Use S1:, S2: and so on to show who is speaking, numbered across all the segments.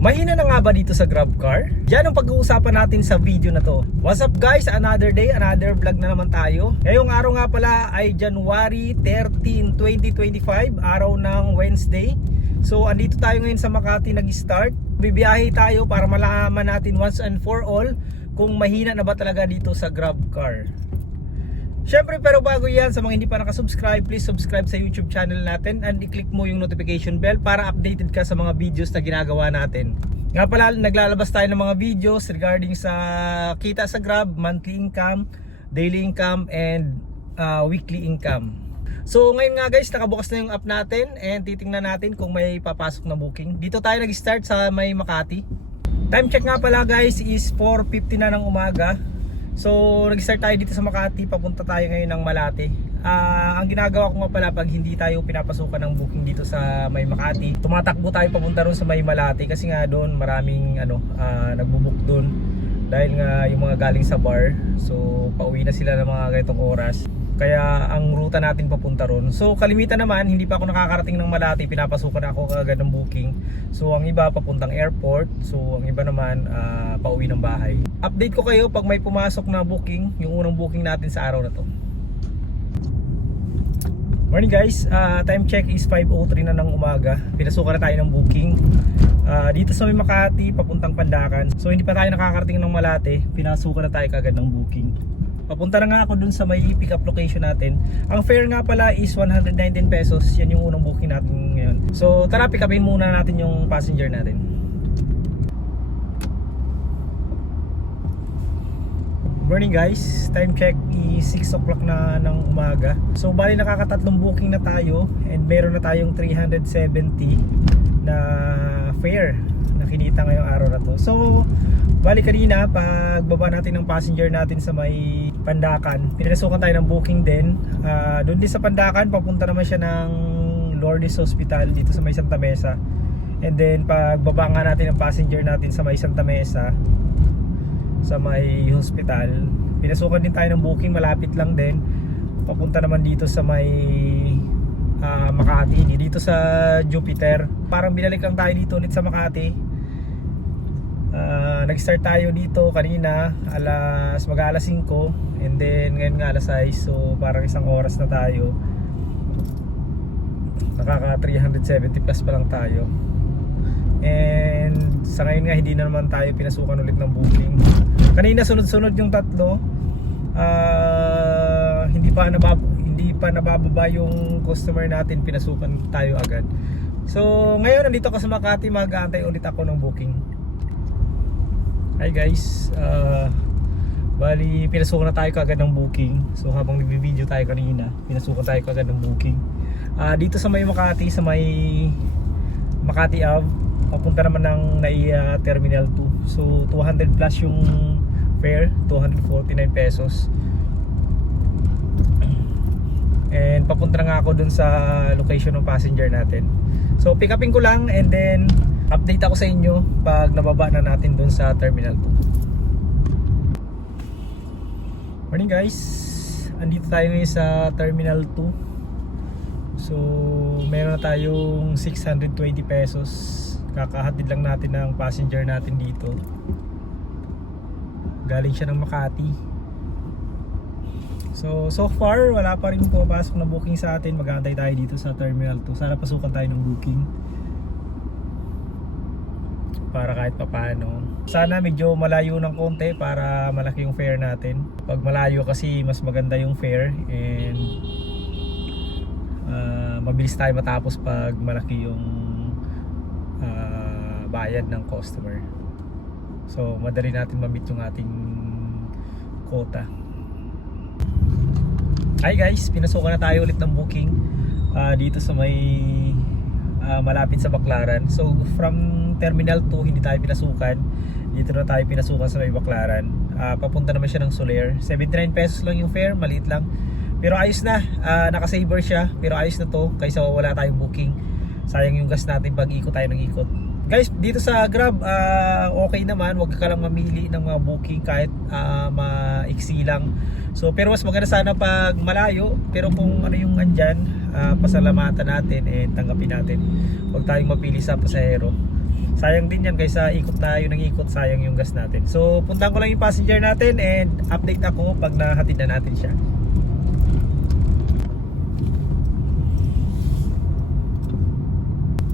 S1: Mahina na nga ba dito sa GrabCar? Yan ang pag-uusapan natin sa video na to. What's up guys? Another day, another vlog na naman tayo. Ngayong araw nga pala ay January 13, 2025, araw ng Wednesday. So andito tayo ngayon sa Makati nag-start. Bibiyahe tayo para malaman natin once and for all kung mahina na ba talaga dito sa GrabCar. Syempre pero bago yan sa mga hindi pa nakasubscribe, please subscribe sa YouTube channel natin and i-click mo yung notification bell para updated ka sa mga videos na ginagawa natin. Nga pala, naglalabas tayo ng mga videos regarding sa kita sa Grab, monthly income, daily income, and uh, weekly income. So ngayon nga guys, nakabukas na yung app natin and titingnan natin kung may papasok na booking. Dito tayo nag-start sa may Makati. Time check nga pala guys is 4.50 na ng umaga. So, nag-start tayo dito sa Makati, papunta tayo ngayon ng Malate. Ah, ang ginagawa ko nga pala pag hindi tayo pinapasukan ng booking dito sa May Makati, tumatakbo tayo papunta ron sa May Malate kasi nga doon maraming ano, ah, nagbo-book doon dahil nga yung mga galing sa bar. So, pauwi na sila ng mga ganitong oras. Kaya ang ruta natin papunta ron. So kalimitan naman, hindi pa ako nakakarating ng Malate, pinapasukan ako agad ng booking. So ang iba papuntang airport, so ang iba naman ah, pauwi ng bahay. Update ko kayo pag may pumasok na booking, yung unang booking natin sa araw na to. Morning guys, Ah, time check is 5.03 na ng umaga. Pinasukan na tayo ng booking. Ah, Dito sa may Makati, papuntang Pandakan. So hindi pa tayo nakakarating ng Malate. Pinasukan na tayo kagad ng booking. Papunta na nga ako dun sa may pick up location natin. Ang fare nga pala is 119 pesos. Yan yung unang booking natin ngayon. So tara pick upin muna natin yung passenger natin Morning guys, time check is 6 o'clock na ng umaga. So bali nakakatatlong booking na tayo And meron na tayong 370 na fare na kinita ngayong araw na to. So bali kanina pagbaba natin ng passenger natin sa may Pandakan Pinasukan tayo ng booking din. Ah, Doon din sa Pandakan, papunta naman siya ng Lourdes Hospital dito sa may Santa Mesa. And then pagbaba nga natin ng passenger natin sa may Santa Mesa sa may hospital. Pinasukan din tayo ng booking, malapit lang din. Papunta naman dito sa may ah, Makati, dito sa Jupiter. Parang binalik lang tayo dito ulit sa Makati. Ah, nag-start tayo dito kanina, alas mag alas 5 and then ngayon nga alas 6 so parang isang oras na tayo. Nakaka 370 plus pa lang tayo. And sa ngayon nga hindi na naman tayo pinasukan ulit ng booking. Kanina sunod-sunod yung tatlo. Ah, hindi pa nabab hindi pa nabababa yung customer natin, pinasukan tayo agad. So, ngayon nandito ako sa Makati, mag-aantay ulit ako ng booking. Hi guys. Ah, bali pinasukan na tayo kagad ng booking. So habang nagvi-video tayo kanina, pinasukan tayo kagad ng booking. Ah, dito sa may Makati, sa may Makati Ave papunta naman ng NAIA Terminal 2 so 200 plus yung fare 249 pesos. And papunta nga ako dun sa location ng passenger natin. So pick upin ko lang and then update ako sa inyo pag nababa na natin dun sa Terminal 2 morning guys. Andito tayo ngayon sa Terminal 2 so meron na tayong 620 pesos kakahatid lang natin ng passenger natin dito. Galing siya ng Makati. So so far wala pa rin pumapasok na booking sa atin. Mag-aantay tayo dito sa terminal 2 sana pasukan tayo ng booking. Para kahit papano sana medyo malayo ng konti para malaki yung fare natin. Pag malayo kasi mas maganda yung fare. And ah, mabilis tayo matapos pag malaki yung bayad ng customer so madali natin ma-meet yung ating quota Hi guys, pinasukan na tayo ulit ng booking ah, dito sa may ah, malapit sa Baclaran. So from Terminal 2 hindi tayo pinasukan. Dito na tayo pinasukan sa may Baclaran. Ah, papunta naman siya ng Soler. 79 pesos lang yung fare, maliit lang. Pero ayos na, ah, naka-saver siya. Pero ayos na to kaysa wala tayong booking. Sayang yung gas natin pag ikot tayo ng ikot. Guys, dito sa Grab, ah, okay naman. Huwag ka lang mamili ng mga booking kahit ah, maiksi lang. So, pero mas maganda sana pag malayo. Pero kung ano yung andyan, ah, pasalamatan natin and tanggapin natin. Huwag tayong mapili sa pasahero. sayang din yan kaysa ikot tayo ng ikot sayang yung gas natin so puntahan ko lang yung passenger natin and update ako pag nahatid na natin siya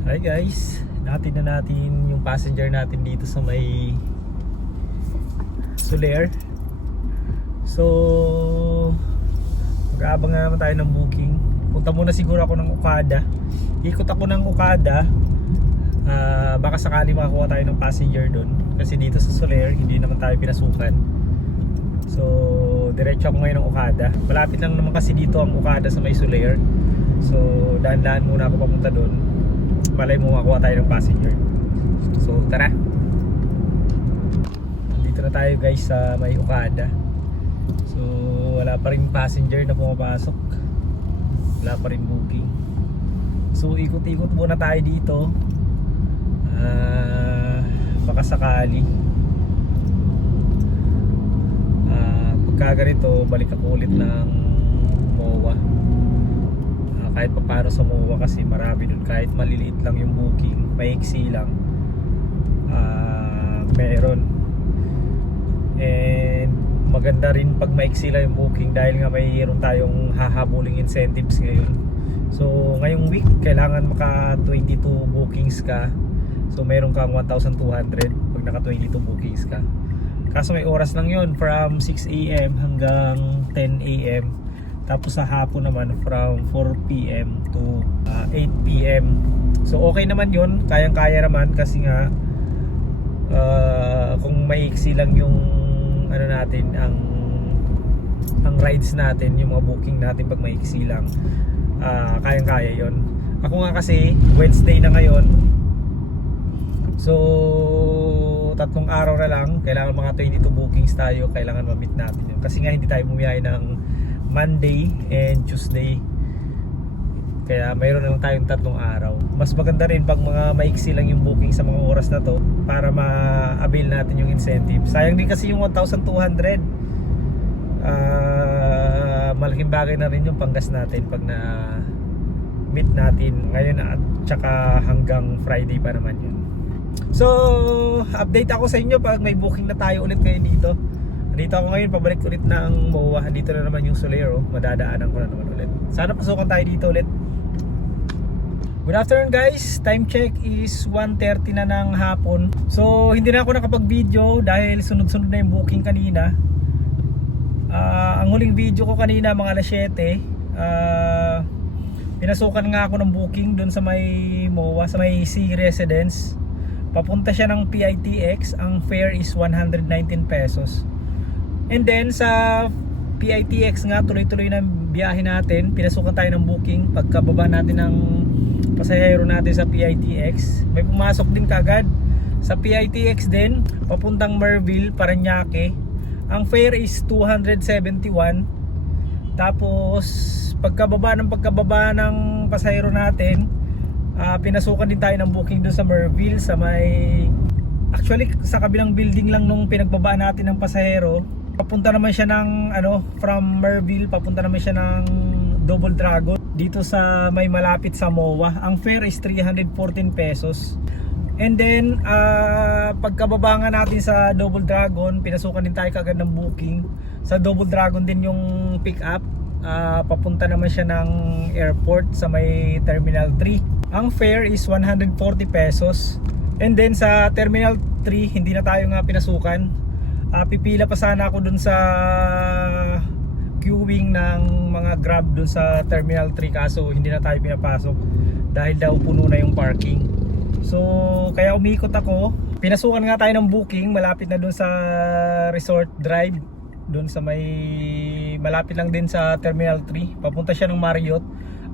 S1: Hi guys natin na natin yung passenger natin dito sa may Soler so mag-aabang na naman tayo ng booking. Punta muna siguro ako ng Okada. Ikot ako ng Okada. Ah, baka sakali makakuha tayo ng passenger doon kasi dito sa Soler hindi naman tayo pinasukan. So diretso ako ngayon ng Okada. Malapit lang naman kasi dito ang Okada sa may Soler so dahan-dahan muna ako papunta doon malay mo makakuha tayo ng passenger. So tara. Dito na tayo guys sa may Okada. So wala pa rin passenger na pumapasok. Wala pa rin booking. So ikot-ikot muna tayo dito. Ah, baka sakali. Ah, pagka ganito balik ako ulit ng MOA kahit pa paano sa MOA kasi marami dun kahit maliliit lang yung booking maiksi lang Ah, meron and maganda rin pag maiksi lang yung booking dahil nga mayroon tayong hahabuling incentives ngayon so ngayong week kailangan maka 22 bookings ka So meron kang 1,200 pag naka 22 bookings ka. Kaso may oras lang yon from 6 a.m. hanggang 10 a.m. Tapos sa hapon naman from 4 p.m. to uh, 8 p.m. So okay naman yon kayang-kaya naman kasi nga uh, kung maiksi lang yung ano natin ang ang rides natin, yung mga booking natin pag maiksi lang uh, kayang-kaya yon Ako nga kasi Wednesday na ngayon So, tatlong araw na lang, kailangan mga 22 bookings tayo, kailangan ma-meet natin yun. Kasi nga hindi tayo bumiyahe ng Monday and Tuesday. Kaya mayroon lang tayong tatlong araw. Mas maganda rin pag mga maiksi lang yung booking sa mga oras na to para ma-avail natin yung incentive. Sayang din kasi yung 1,200. Ah, malaking bagay na rin yung panggas natin pag na meet natin ngayon at tsaka hanggang Friday pa naman yun. So, update ako sa inyo pag may booking na tayo ulit ngayon dito. Dito ako ngayon, pabalik ulit ng MOA. Dito na naman yung Solero. Madadaanan ko na naman ulit. Sana pasukan tayo dito ulit. Good afternoon guys. Time check is 1.30 na ng hapon. So, hindi na ako nakapag-video dahil sunod-sunod na yung booking kanina. Ah, ang huling video ko kanina mga alas 7. Ah, pinasukan nga ako ng booking doon sa may MOA, sa may C Residence. Papunta siya ng PITX, ang fare is 119 pesos. And then sa PITX nga, tuloy-tuloy na biyahe natin. Pinasukan tayo ng booking. Pagkababa natin ng pasahero natin sa PITX, may pumasok din kagad. Sa PITX din, papuntang Merville, Paranaque. Ang fare is 271. Tapos, pagkababa ng pagkababa ng pasahero natin, Ah, pinasukan din tayo ng booking doon sa Merville sa may actually sa kabilang building lang nung pinagbaba natin ng pasahero papunta naman siya ng ano from Merville papunta naman siya ng Double Dragon. Dito sa may malapit sa MOA. Ang fare is 314 pesos. And then ah, pagkababa natin sa Double Dragon pinasukan din tayo kagad ng booking. Sa Double Dragon din yung pick up Ah, papunta naman siya ng airport sa may Terminal 3 ang fare is 140 pesos. And then sa Terminal 3, hindi na tayo nga pinasukan. Ah, pipila pa sana ako dun sa queuing ng mga Grab dun sa Terminal 3 kaso hindi na tayo pinapasok dahil daw puno na yung parking. So, kaya umikot ako. Pinasukan nga tayo ng booking malapit na dun sa Resort Drive dun sa may malapit lang din sa Terminal 3. Papunta siya ng Marriott.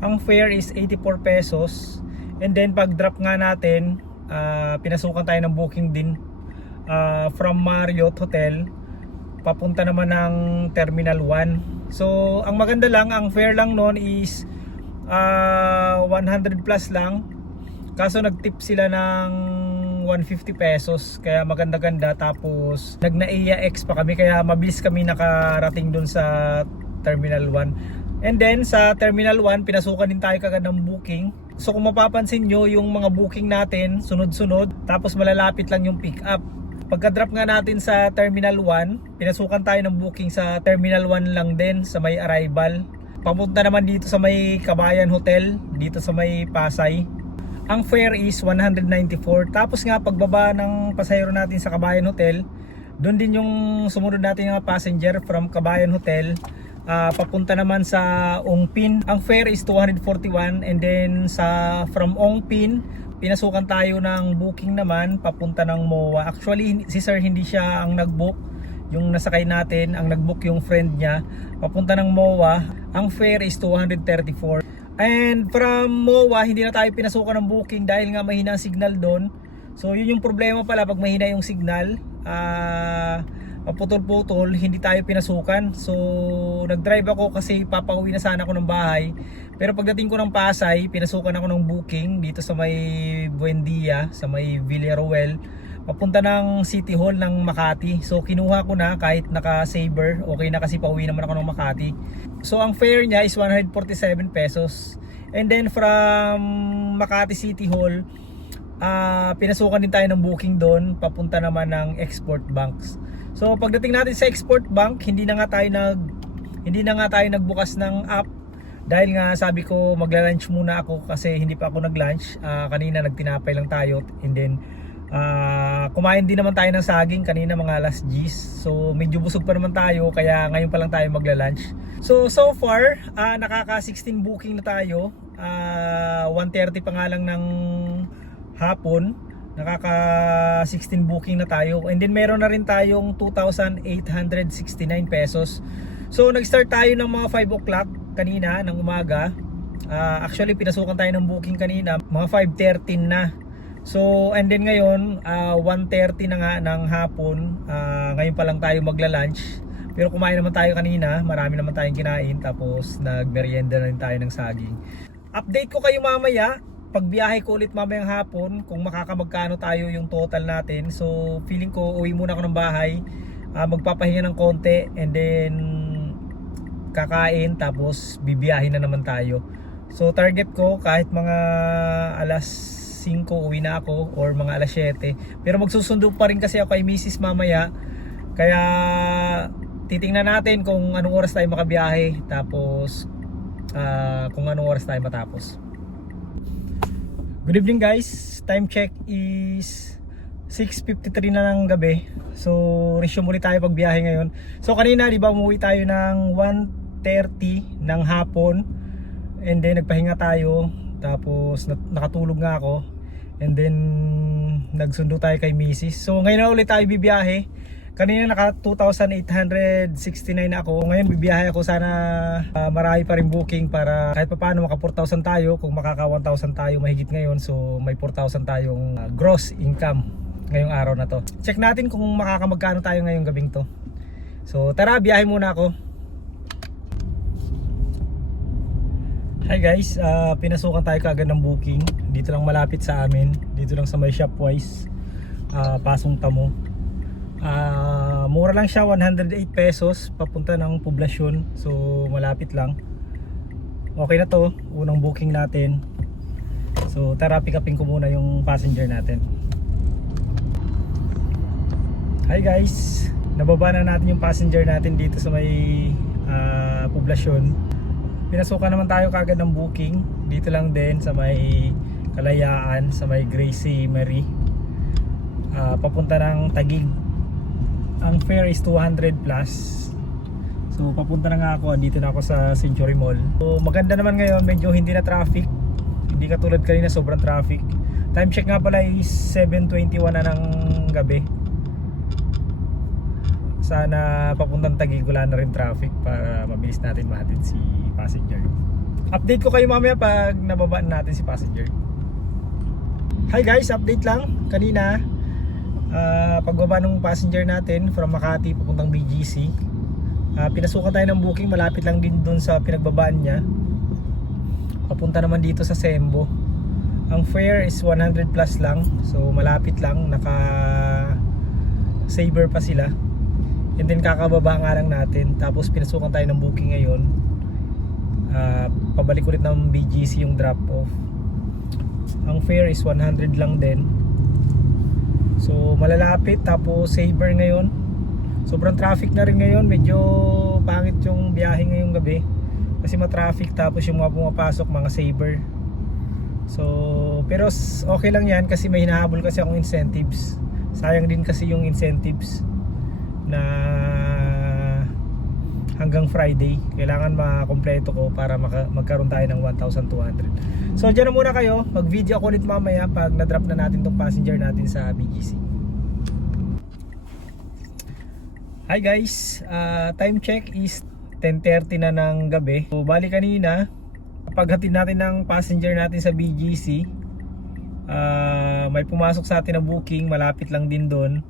S1: Ang fare is 84 pesos. And then pag drop nga natin, ah, pinasukan tayo ng booking din ah, from Marriott Hotel papunta naman ng Terminal 1. So, ang maganda lang, ang fare lang noon is ah, 100 plus lang. Kaso nagtip sila ng 150 pesos kaya maganda-ganda tapos nagna X pa kami kaya mabilis kami nakarating doon sa Terminal 1 And then sa Terminal 1, pinasukan din tayo kagad ng booking. So kung mapapansin nyo, yung mga booking natin, sunod-sunod, tapos malalapit lang yung pick up. Pagka-drop nga natin sa Terminal 1, pinasukan tayo ng booking sa Terminal 1 lang din sa may arrival. Papunta naman dito sa may Kabayan Hotel, dito sa may Pasay. Ang fare is 194. Tapos nga pagbaba ng pasahero natin sa Kabayan Hotel, doon din yung sumunod natin mga passenger from Kabayan Hotel ah, papunta naman sa Ongpin. Ang fare is 241 and then sa from Ongpin pinasukan tayo ng booking naman papunta ng MOA. Actually si sir hindi siya ang nag-book yung nasakay natin, ang nag-book yung friend niya papunta ng MOA. Ang fare is 234. And from MOA, hindi na tayo pinasukan ng booking dahil nga mahina ang signal doon. So yun yung problema pala pag mahina yung signal. Ah, maputol-putol, hindi tayo pinasukan. So nag-drive ako kasi papauwi na sana ako ng bahay. Pero pagdating ko ng Pasay, pinasukan ako ng booking dito sa may Buendia, sa may Villaruel papunta ng City Hall ng Makati. So kinuha ko na kahit naka-saver, okay na kasi pauwi naman ako ng Makati. So ang fare niya is 147 pesos. And then from Makati City Hall, ah pinasukan din tayo ng booking doon papunta naman ng Export Banks. So pagdating natin sa Export Bank, hindi na nga tayo nag hindi na nga tayo nagbukas ng app dahil nga sabi ko magla-lunch muna ako kasi hindi pa ako nag-lunch. Ah, kanina nagtinapay lang tayo and then ah, kumain din naman tayo ng saging kanina mga alas 10. So medyo busog pa naman tayo kaya ngayon pa lang tayo magla-lunch. So so far, ah, nakaka 16 booking na tayo. Ah, 1:30 pa nga lang ng hapon nakaka 16 booking na tayo and then meron na rin tayong 2,869 pesos so nag-start tayo ng mga 5 o'clock kanina ng umaga. Ah, actually pinasukan tayo ng booking kanina mga 5.13 na. So and then ngayon ah, 1.30 na nga ng hapon. Ah, ngayon pa lang tayo magla-lunch. Pero kumain naman tayo kanina marami naman tayong kinain tapos nagmerienda na rin tayo ng saging. Update ko kayo mamaya pagbiyahe ko ulit mamayang hapon kung makakamagkano tayo yung total natin. So feeling ko uwi muna ako ng bahay. Ah, magpapahinga ng konti and then kakain tapos bibiyahin na naman tayo so target ko kahit mga alas 5 uwi na ako or mga alas 7 pero magsusundo pa rin kasi ako kay misis mamaya kaya titingnan natin kung anong oras tayo makabiyahe tapos ah, kung anong oras tayo matapos Good evening guys. Time check is 6.53 na ng gabi. So, resume ulit tayo pagbiyahe ngayon. So, kanina, di ba, umuwi tayo ng 1.30 ng hapon. And then, nagpahinga tayo. Tapos, nakatulog nga ako. And then, nagsundo tayo kay Mrs. So, ngayon na ulit tayo bibiyahe. Kanina naka 2,869 na ako. Ngayon bibiyahe ako sana ah, marami pa rin booking para kahit pa paano maka 4,000 tayo. Kung makaka 1,000 tayo mahigit ngayon so may 4,000 tayong ah, gross income ngayong araw na to. Check natin kung makakamagkano tayo ngayong gabing to. So tara biyahe muna ako. Hi guys, ah, pinasukan tayo kaagad ng booking. Dito lang malapit sa amin. Dito lang sa may Shopwise. ah Pasong Tamo. Ah, mura lang siya 108 pesos papunta ng poblasyon. So malapit lang. Okay na to, unang booking natin. So tara pick upin ko muna yung passenger natin. Hi guys, nababa na natin yung passenger natin dito sa may ah, poblasyon. Pinasukan naman tayo kagad ng booking. Dito lang din sa may Kalayaan, sa may Gracie Mary. Ah, papunta ng Tagig. Ang fare is 200 plus. So papunta na nga ako. Dito na ako sa Century Mall. So maganda naman ngayon. Medyo hindi na traffic. Hindi katulad kanina sobrang traffic. Time check nga pala is 7.21 na ng gabi sana papuntang Taguig wala na rin traffic para mabilis natin mahatid si passenger. Update ko kayo mamaya pag nababaan natin si passenger. Hi guys update lang. Kanina Ah, pagbaba ng passenger natin from Makati papuntang BGC ah, pinasukan tayo ng booking malapit lang din doon sa pinagbabaan niya. Papunta naman dito sa Sembo. Ang fare is 100 plus lang so malapit lang naka saver pa sila and then kakababa nga lang natin tapos pinasukan tayo ng booking ngayon Ah, pabalik ulit ng BGC yung drop off. Ang fare is 100 lang din. So malalapit tapos saver ngayon. Sobrang traffic na rin ngayon. Medyo pangit yung biyahe ngayong gabi. Kasi ma-traffic tapos yung mga pumapasok mga saver. So pero okay lang yan kasi may hinahabol kasi akong incentives. Sayang din kasi yung incentives na hanggang Friday. Kailangan makompleto ko para maka- magkaroon tayo ng 1,200. So dyan na muna kayo. Mag-video ako ulit mamaya pag na-drop na natin tong passenger natin sa BGC. Hi guys, Ah, time check is 10.30 na ng gabi. So bali kanina, paghatid natin ng passenger natin sa BGC, ah, may pumasok sa atin na booking, malapit lang din doon.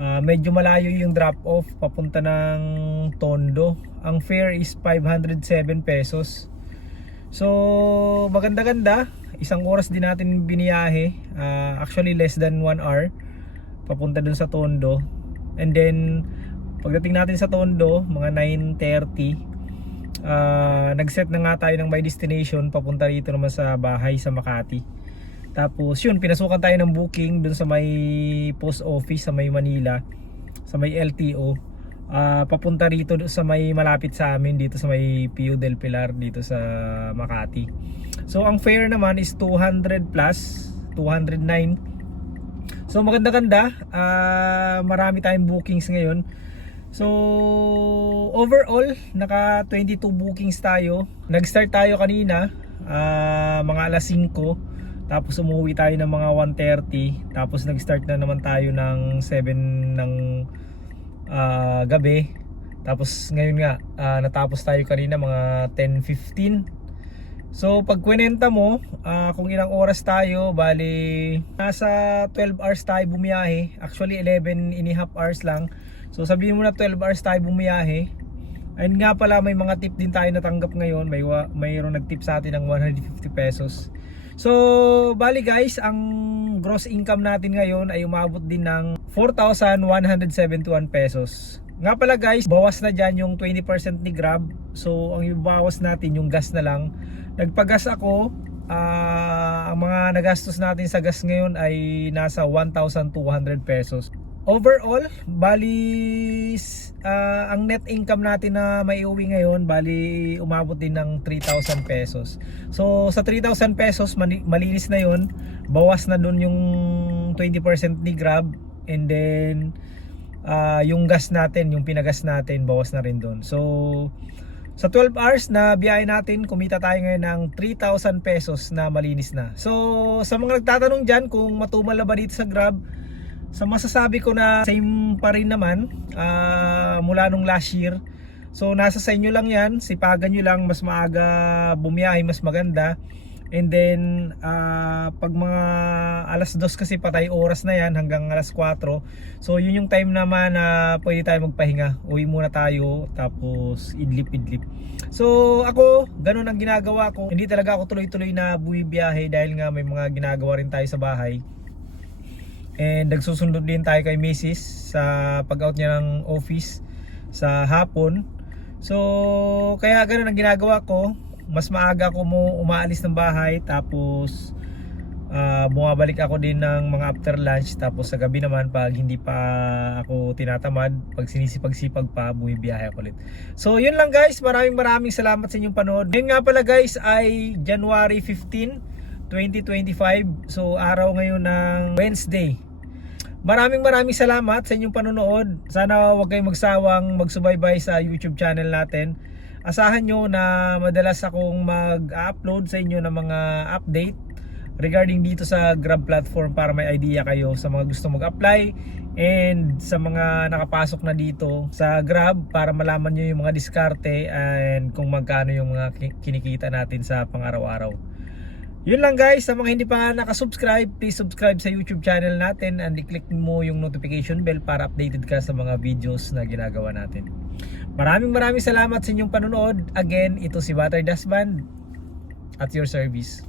S1: Ah, medyo malayo yung drop off papunta ng Tondo. Ang fare is 507 pesos. So, maganda-ganda. Isang oras din natin biniyahe. Ah, actually less than 1 hour papunta dun sa Tondo. And then pagdating natin sa Tondo, mga 9:30, ah, nag-set na nga tayo ng my destination papunta rito naman sa bahay sa Makati. Tapos yun, pinasukan tayo ng booking dun sa may post office sa may Manila, sa may LTO. Ah, papunta rito sa may malapit sa amin dito sa may Pio del Pilar dito sa Makati. So ang fare naman is 200 plus, 209. So maganda-ganda, Ah, marami tayong bookings ngayon. So overall, naka 22 bookings tayo. Nag-start tayo kanina, ah, mga alas 5. Tapos umuwi tayo ng mga 1.30 Tapos nag-start na naman tayo ng 7 ng ah, gabi. Tapos ngayon nga ah, natapos tayo kanina mga 10.15 So pag kwenta mo ah, kung ilang oras tayo Bali nasa 12 hours tayo bumiyahe. Actually 11 and a half hours lang. So sabihin mo na 12 hours tayo bumiyahe. Ayun nga pala may mga tip din tayo natanggap ngayon. May mayroong nag-tip sa atin ng 150 pesos So, bali guys, ang gross income natin ngayon ay umabot din ng 4,171 pesos. Nga pala guys, bawas na dyan yung 20% ni Grab. So, ang ibawas natin yung gas na lang. Nagpagas ako, ah, ang mga nagastos natin sa gas ngayon ay nasa 1,200 pesos. Overall, bali ah, ang net income natin na maiuwi ngayon, bali umabot din ng 3,000 pesos. So sa 3,000 pesos, malinis na 'yon. Bawas na doon yung 20% ni Grab and then ah, yung gas natin, yung pinagas natin, bawas na rin doon. So sa 12 hours na biyahe natin, kumita tayo ngayon ng 3,000 pesos na malinis na. So sa mga nagtatanong dyan kung matumal na ba dito sa Grab, sa masasabi ko na same pa rin naman ah, mula nung last year. So nasa sa inyo lang yan, sipagan nyo lang mas maaga bumiyahe, mas maganda. And then ah, pag mga alas 2 kasi patay oras na yan hanggang alas 4. So yun yung time naman na pwede tayo magpahinga. Uwi muna tayo tapos idlip-idlip. So ako, ganun ang ginagawa ko. Hindi talaga ako tuloy-tuloy na buwibiyahe dahil nga may mga ginagawa rin tayo sa bahay. And nagsusundo din tayo kay Mrs. sa pag-out niya ng office sa hapon. So, kaya ganun ang ginagawa ko. Mas maaga ako mo umaalis ng bahay tapos ah, bumabalik ako din ng mga after lunch tapos sa gabi naman pag hindi pa ako tinatamad pag sinisipag-sipag pa bumibiyahe ako ulit so yun lang guys maraming maraming salamat sa inyong panood yun nga pala guys ay January 15 2025 so araw ngayon ng Wednesday Maraming maraming salamat sa inyong panonood. Sana huwag kayong magsawang magsubaybay sa YouTube channel natin. Asahan nyo na madalas akong mag-upload sa inyo ng mga update regarding dito sa Grab platform para may idea kayo sa mga gusto mag-apply and sa mga nakapasok na dito sa Grab para malaman nyo yung mga diskarte and kung magkano yung mga ki- kinikita natin sa pang-araw-araw. Yun lang guys, sa mga hindi pa nakasubscribe, please subscribe sa YouTube channel natin and i-click mo yung notification bell para updated ka sa mga videos na ginagawa natin. Maraming maraming salamat sa inyong panonood. Again, ito si Butter Dasman at your service.